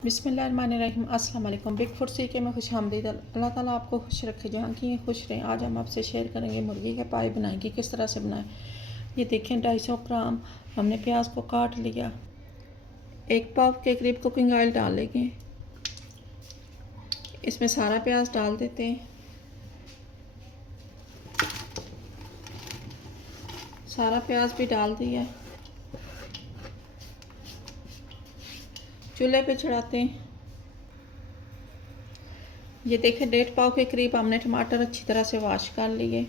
बिस्मिल्लाहिर्रहमानिर्रहीम अस्सलाम वालेकुम। बिग फूड सीखे में खुश आमदीद। अल्लाह ताला आपको खुश रखे, जहाँ की खुश रहें। आज हम आपसे शेयर करेंगे मुर्गी के पाए बनाएंगे किस तरह से बनाएं। ये देखें 250 ग्राम हमने प्याज को काट लिया। 1 पाव के करीब कुकिंग ऑयल डालेंगे। इसमें सारा प्याज डाल देते हैं। सारा प्याज भी डाल दिया। चूल्हे पे चढ़ाते हैं। ये देखें 1.5 पाव के करीब हमने टमाटर अच्छी तरह से वॉश कर लिए।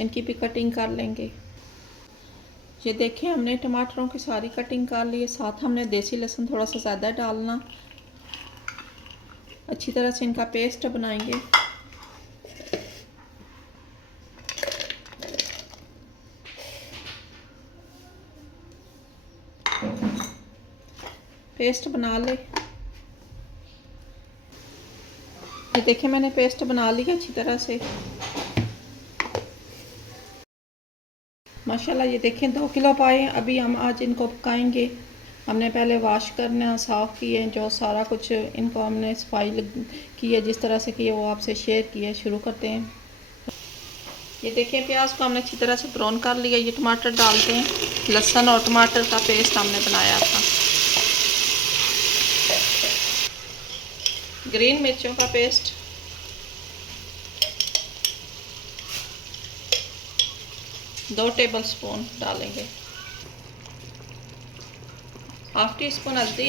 इनकी भी कटिंग कर लेंगे। ये देखें हमने टमाटरों की सारी कटिंग कर ली है। साथ हमने देसी लहसुन थोड़ा सा ज़्यादा डालना। अच्छी तरह से इनका पेस्ट बनाएंगे। पेस्ट बना ले। ये देखें मैंने पेस्ट बना लिया अच्छी तरह से माशाल्लाह। ये देखें 2 किलो पाए। अभी हम आज इनको पकाएंगे। हमने पहले वॉश करना साफ़ किए, जो सारा कुछ इनको हमने सफाई की है, जिस तरह से की है वो आपसे शेयर किया। शुरू करते हैं। ये देखें प्याज को हमने अच्छी तरह से ब्राउन कर लिया। ये टमाटर डालते हैं। लहसुन और टमाटर का पेस्ट हमने बनाया था। ग्रीन मिर्चों का पेस्ट, दो टेबल स्पून डालेंगे। हाफ टी स्पून हल्दी,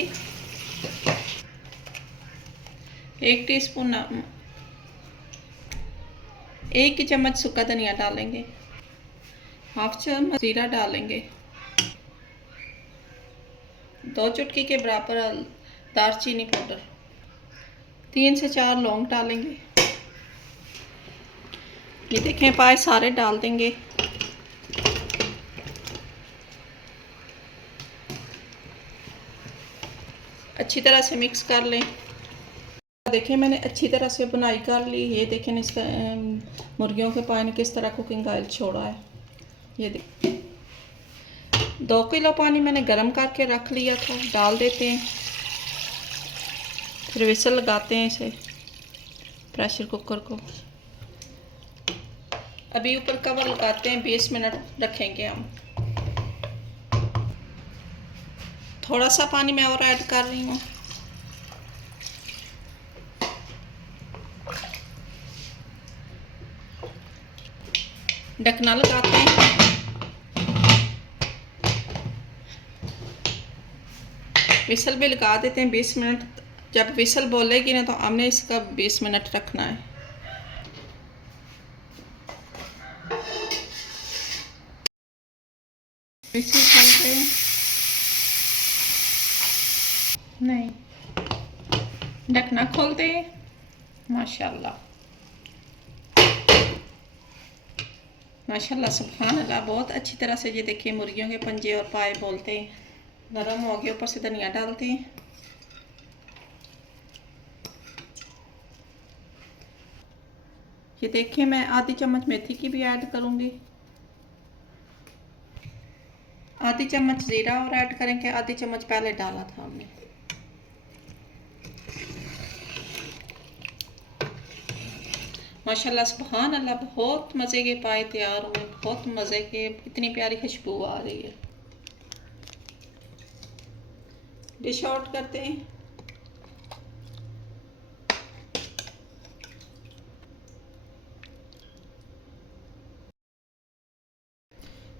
1 टीस्पून 1 चम्मच सूखा धनिया डालेंगे। हाफ चम्मच जीरा डालेंगे। 2 चुटकी के बराबर दालचीनी पाउडर, 3 से 4 लौंग डालेंगे। ये देखें पाए सारे डाल देंगे। अच्छी तरह से मिक्स कर लें। देखें मैंने अच्छी तरह से बुनाई कर ली। ये देखें इसका मुर्गियों के पाए ने किस तरह कुकिंग ऑयल छोड़ा है। ये देखें 2 किलो पानी मैंने गर्म करके रख लिया था। डाल देते हैं। फिर विसल लगाते हैं इसे प्रेशर कुकर को। अभी ऊपर कवर लगाते हैं। 20 मिनट रखेंगे हम। थोड़ा सा पानी मैं और ऐड कर रही हूँ। ढकना लगाते हैं। विसल भी लगा देते हैं 20 मिनट। जब विसल बोलेगी ना तो हमने इसका 20 मिनट रखना है। विसल खोलते हैं। नहीं, ढकना खोलते हैं। माशाल्लाह माशाल्लाह सुभान अल्लाह। बहुत अच्छी तरह से ये देखिए मुर्गियों के पंजे और पाए बोलते हैं नरम हो गए। ऊपर से धनिया डालते हैं। ये देखिए मैं आधी चम्मच मेथी की भी ऐड करूँगी। आधी चम्मच ज़ीरा और ऐड करेंगे। आधी चम्मच पहले डाला था हमने। माशाल्लाह सुभान अल्लाह। बहुत मज़े के पाए तैयार हुए। बहुत मज़े के, इतनी प्यारी खुशबू आ रही है। डिश आउट करते हैं।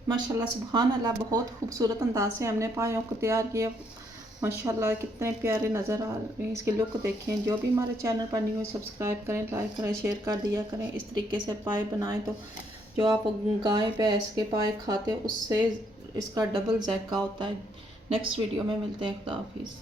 माशाल्लाह सुभान अल्लाह। बहुत खूबसूरत अंदाज से हमने पायों को तैयार किया। माशाल्लाह कितने प्यारे नज़र आ रहे हैं। इसकी लुक देखें। जो भी हमारे चैनल पर न्यू है सब्सक्राइब करें, लाइक करें, शेयर कर दिया करें। इस तरीके से पाए बनाएं तो जो आप गाय भैंस के पाए खाते हो उससे इसका डबल जायका होता है। नेक्स्ट वीडियो में मिलते हैं। खुदा हाफिज़।